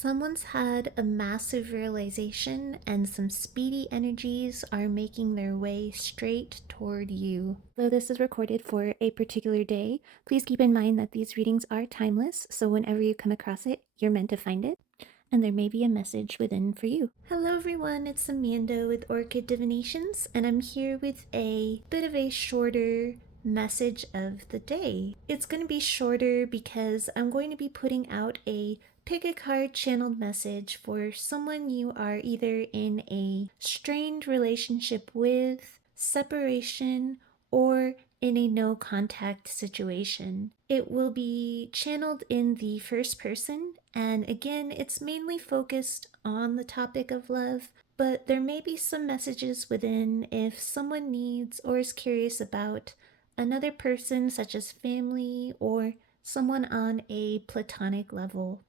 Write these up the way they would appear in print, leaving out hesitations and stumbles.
Someone's had a massive realization, and some speedy energies are making their way straight toward you. Though this is recorded for a particular day, please keep in mind that these readings are timeless, so whenever you come across it, you're meant to find it, and there may be a message within for you. Hello everyone, it's Amanda with Orchid Divinations, and I'm here with a bit of a shorter message of the day. It's going to be shorter because I'm going to be putting out a pick a card channeled message for someone you are either in a strained relationship with, separation, or in a no contact situation. It will be channeled in the first person, and again, it's mainly focused on the topic of love, but there may be some messages within if someone needs or is curious about another person, such as family or someone on a platonic level.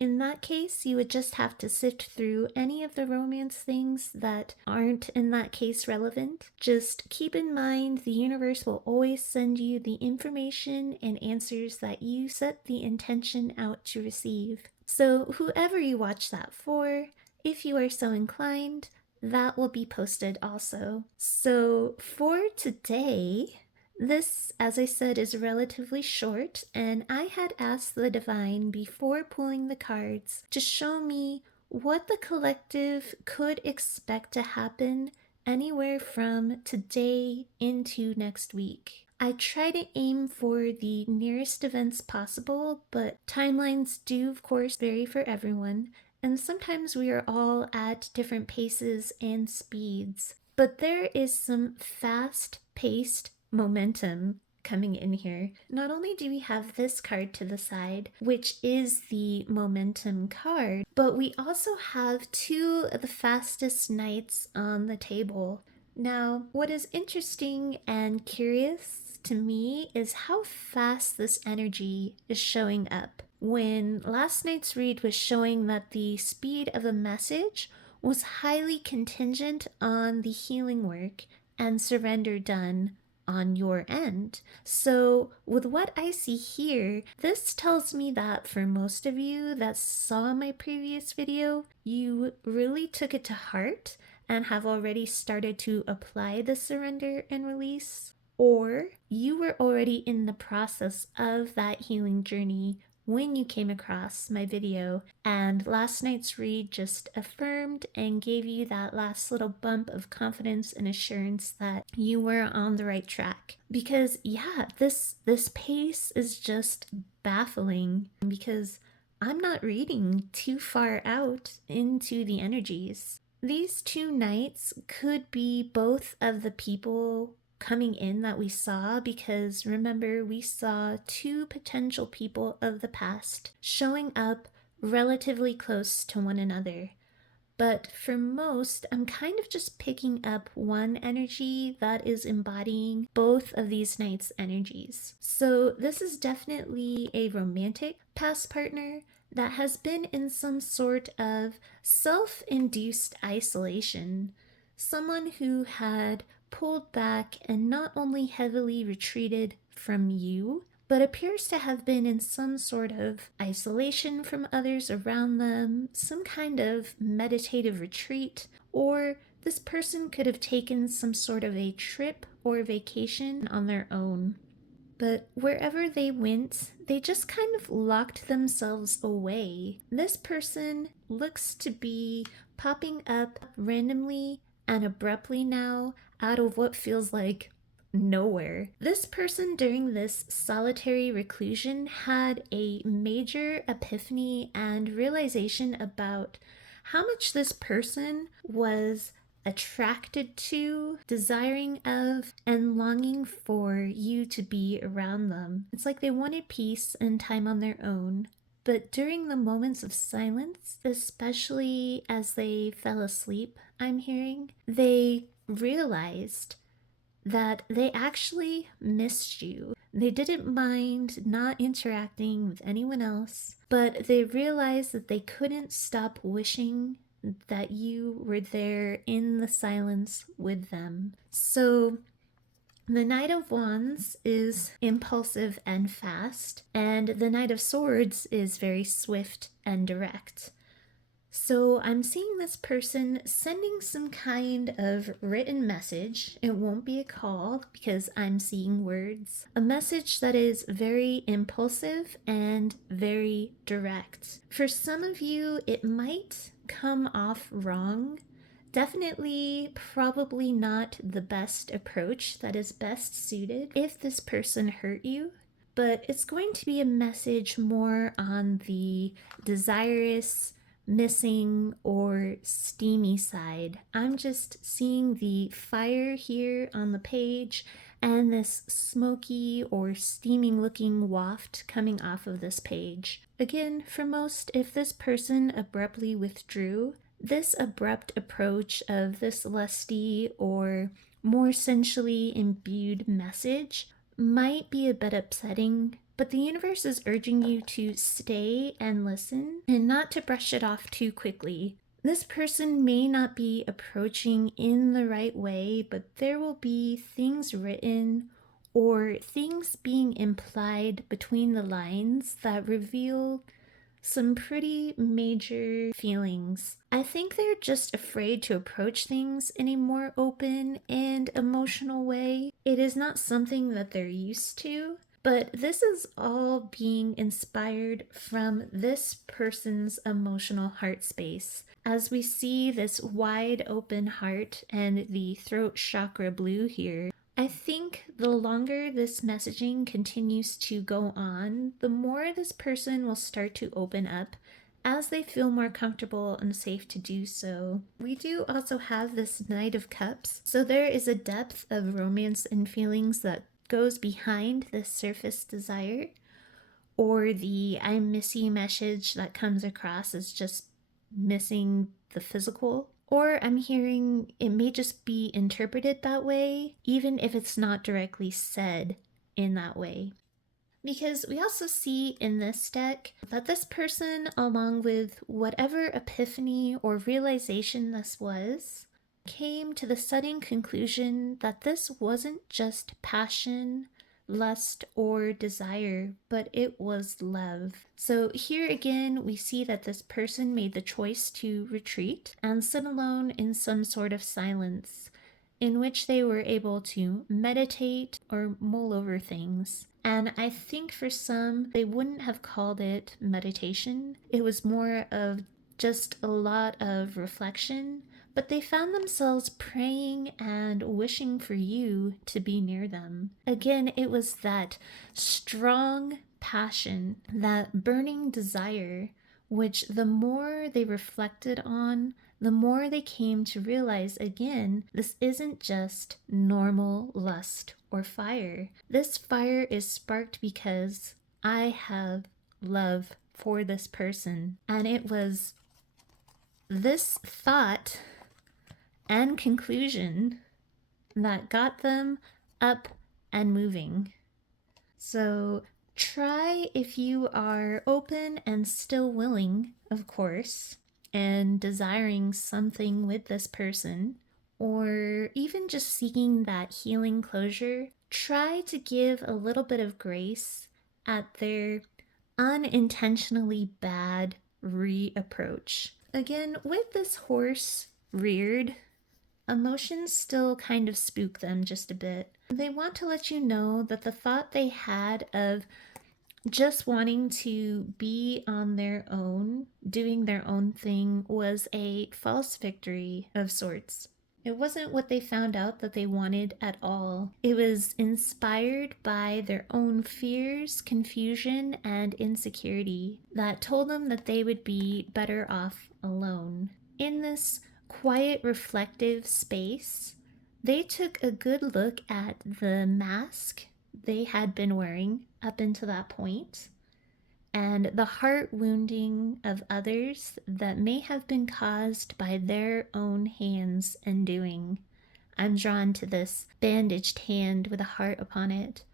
In that case, you would just have to sift through any of the romance things that aren't in that case relevant. Just keep in mind the universe will always send you the information and answers that you set the intention out to receive. So whoever you watch that for, if you are so inclined, that will be posted also. So for today, this, as I said, is relatively short, and I had asked the divine before pulling the cards to show me what the collective could expect to happen anywhere from today into next week. I try to aim for the nearest events possible, but timelines do, of course, vary for everyone, and sometimes we are all at different paces and speeds. But there is some fast-paced momentum coming in here. Not only do we have this card to the side, which is the momentum card, but we also have two of the fastest knights on the table. Now, what is interesting and curious to me is how fast this energy is showing up. When last night's read was showing that the speed of a message was highly contingent on the healing work and surrender done on your end. So with what I see here, this tells me that for most of you that saw my previous video, you really took it to heart and have already started to apply the surrender and release, or you were already in the process of that healing journey when you came across my video, and last night's read just affirmed and gave you that last little bump of confidence and assurance that you were on the right track. Because yeah, this pace is just baffling, because I'm not reading too far out into the energies. These two knights could be both of the people coming in that we saw, because remember, we saw two potential people of the past showing up relatively close to one another. But for most, I'm kind of just picking up one energy that is embodying both of these knights' energies. So this is definitely a romantic past partner that has been in some sort of self-induced isolation. Someone who had pulled back and not only heavily retreated from you, but appears to have been in some sort of isolation from others around them, some kind of meditative retreat, or this person could have taken some sort of a trip or vacation on their own. But wherever they went, they just kind of locked themselves away. This person looks to be popping up randomly and abruptly now out of what feels like nowhere. This person during this solitary reclusion had a major epiphany and realization about how much this person was attracted to, desiring of, and longing for you to be around them. It's like they wanted peace and time on their own. But during the moments of silence, especially as they fell asleep, I'm hearing, they realized that they actually missed you. They didn't mind not interacting with anyone else, but they realized that they couldn't stop wishing that you were there in the silence with them. So the Knight of Wands is impulsive and fast, and the Knight of Swords is very swift and direct. So I'm seeing this person sending some kind of written message. It won't be a call because I'm seeing words. A message that is very impulsive and very direct. For some of you, it might come off wrong. Definitely, probably not the best approach that is best suited if this person hurt you, but it's going to be a message more on the desirous, missing, or steamy side. I'm just seeing the fire here on the page and this smoky or steaming looking waft coming off of this page. Again, for most, if this person abruptly withdrew, this abrupt approach of this lusty or more sensually imbued message might be a bit upsetting, but the universe is urging you to stay and listen and not to brush it off too quickly. This person may not be approaching in the right way, but there will be things written or things being implied between the lines that reveal some pretty major feelings. I think they're just afraid to approach things in a more open and emotional way. It is not something that they're used to, but this is all being inspired from this person's emotional heart space. As we see this wide open heart and the throat chakra blue here, I think the longer this messaging continues to go on, the more this person will start to open up as they feel more comfortable and safe to do so. We do also have this Knight of Cups, so there is a depth of romance and feelings that goes behind this surface desire, or the I miss you message that comes across as just missing the physical. Or I'm hearing it may just be interpreted that way, even if it's not directly said in that way. Because we also see in this deck that this person, along with whatever epiphany or realization this was, came to the sudden conclusion that this wasn't just passion, lust, or desire, but it was love. So here again, we see that this person made the choice to retreat and sit alone in some sort of silence, in which they were able to meditate or mull over things. And I think for some, they wouldn't have called it meditation. It was more of just a lot of reflection, but they found themselves praying and wishing for you to be near them. Again, it was that strong passion, that burning desire, which the more they reflected on, the more they came to realize again, this isn't just normal lust or fire. This fire is sparked because I have love for this person. And it was this thought and conclusion that got them up and moving. So try, if you are open and still willing, of course, and desiring something with this person, or even just seeking that healing closure, try to give a little bit of grace at their unintentionally bad reapproach. Again, with this horse reared, emotions still kind of spook them just a bit. They want to let you know that the thought they had of just wanting to be on their own, doing their own thing, was a false victory of sorts. It wasn't what they found out that they wanted at all. It was inspired by their own fears, confusion, and insecurity that told them that they would be better off alone. In this quiet, reflective space, they took a good look at the mask they had been wearing up until that point, and the heart wounding of others that may have been caused by their own hands and doing. I'm drawn to this bandaged hand with a heart upon it.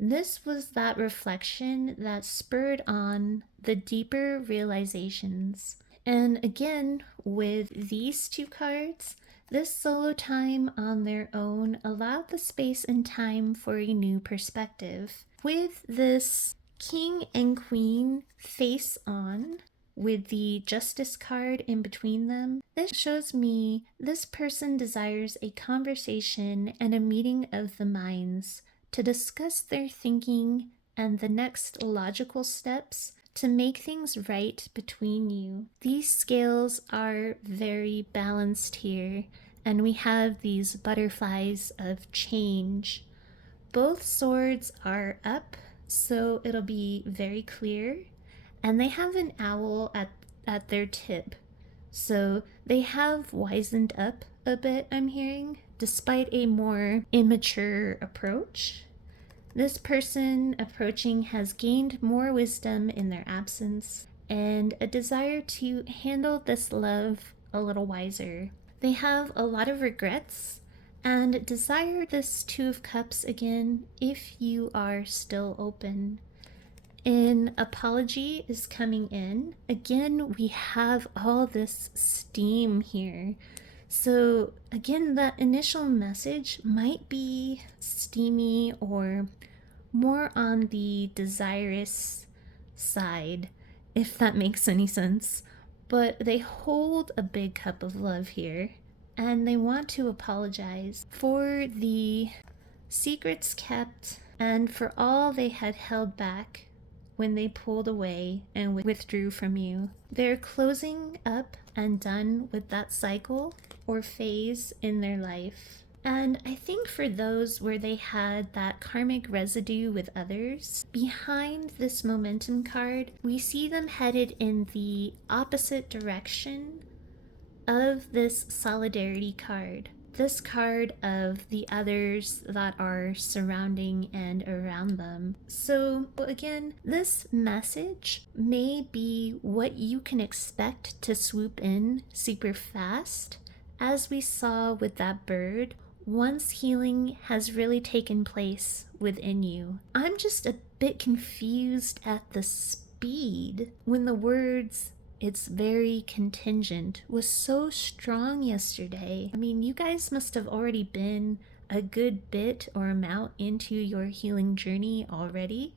This was that reflection that spurred on the deeper realizations. And again, with these two cards, this solo time on their own allowed the space and time for a new perspective. With this King and Queen face on, with the Justice card in between them. This shows me this person desires a conversation and a meeting of the minds to discuss their thinking and the next logical steps to make things right between you. These scales are very balanced here, and we have these butterflies of change. Both swords are up, so it'll be very clear, and they have an owl at their tip. So they have wisened up a bit, I'm hearing, despite a more immature approach. This person approaching has gained more wisdom in their absence and a desire to handle this love a little wiser. They have a lot of regrets and desire this Two of Cups again if you are still open. An apology is coming in. Again, we have all this steam here. So again, that initial message might be steamy or more on the desirous side, if that makes any sense. But they hold a big cup of love here, and they want to apologize for the secrets kept and for all they had held back when they pulled away and withdrew from you. They're closing up and done with that cycle or phase in their life. And I think for those where they had that karmic residue with others, behind this momentum card, we see them headed in the opposite direction of this solidarity card. This card of the others that are surrounding and around them. So again, this message may be what you can expect to swoop in super fast, as we saw with that bird, once healing has really taken place within you. I'm just a bit confused at the speed when the words "it's very contingent" was so strong yesterday. I mean, you guys must have already been a good bit or amount into your healing journey already.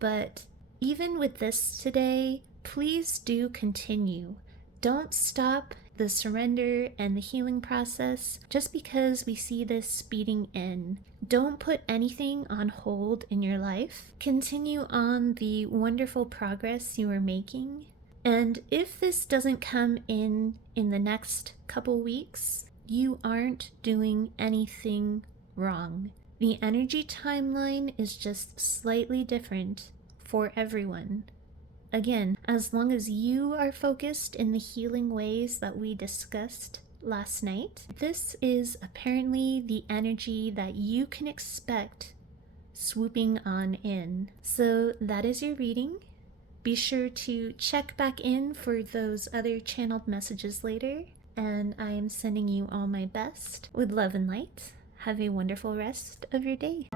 But even with this today, please do continue. Don't stop the surrender and the healing process just because we see this speeding in. Don't put anything on hold in your life. Continue on the wonderful progress you are making. And if this doesn't come in the next couple weeks, you aren't doing anything wrong. The energy timeline is just slightly different for everyone. Again, as long as you are focused in the healing ways that we discussed last night, this is apparently the energy that you can expect swooping on in. So that is your reading. Be sure to check back in for those other channeled messages later, and I am sending you all my best with love and light. Have a wonderful rest of your day.